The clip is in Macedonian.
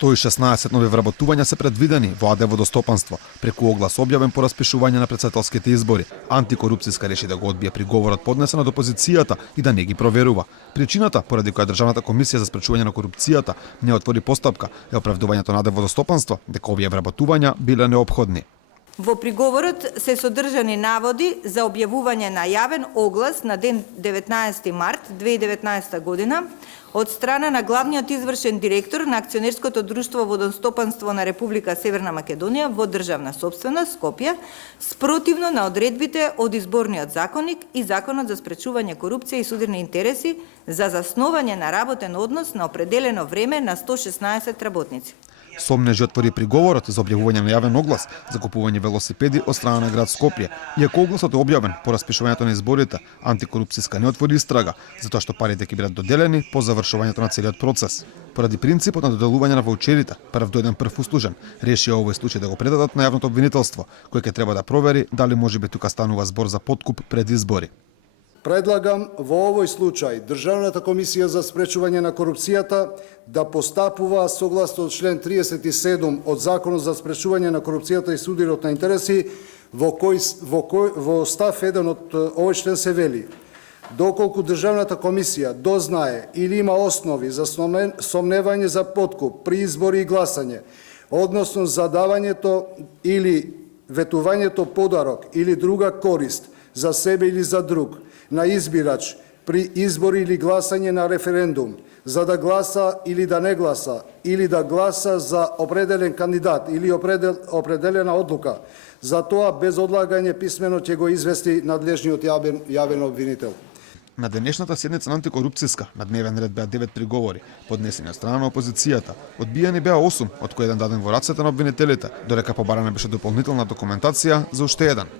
116 нови вработувања се предвидени во АД Водостопанство, преку оглас објавен по распишување на претседателските избори. Антикорупцијска реши да го одбие приговорот поднесен од опозицијата и да не ги проверува. Причината поради која Државната комисија за спречување на корупцијата не отвори постапка е оправдувањето на АД Водостопанство дека овие вработувања биле неопходни. Во приговорот се содржани наводи за објавување на јавен оглас на ден 19 март 2019 година од страна на главниот извршен директор на Акционерското друштво Водостопанство на Република Северна Македонија во државна сопственост Скопје, спротивно на одредбите од Изборниот законник и Законот за спречување корупција и судирни интереси за засновање на работен однос на определено време на 116 работници. Сомнежи отвори приговорот за објавување на јавен оглас за купување велосипеди од страна на град Скопје. Иако огласот е објавен по распишувањето на изборите, антикорупцијска не отвори истрага, затоа што парите ќе бидат доделени по завршувањето на целиот процес. Поради принципот на доделување на ваучерите, прв дојден прв услужен, реши овој случај да го предадат на јавното обвинителство, кој ќе треба да провери дали можеби тука станува збор за подкуп пред избори. Предлагам во овој случај Државната комисија за спречување на корупцијата да постапува согласно член 37 од Законот за спречување на корупцијата и судирот на интереси, во став 1 од овој член се вели: доколку Државната комисија дознае или има основи за сомневање за подкуп при избори и гласање, односно за давањето или ветувањето подарок или друга корист за себе или за друг на избирач при избори или гласање на референдум, за да гласа или да не гласа, или да гласа за определен кандидат или определена одлука, за тоа без одлагање писмено ќе го извести надлежниот јавен обвинител. На денешната седница на антикорупцијска на дневен ред беа 9 приговори, поднесени од страна на опозицијата. Одбиени беа 8, од кои еден даден во рацете на обвинителите, додека побарана беше дополнителна документација за уште еден.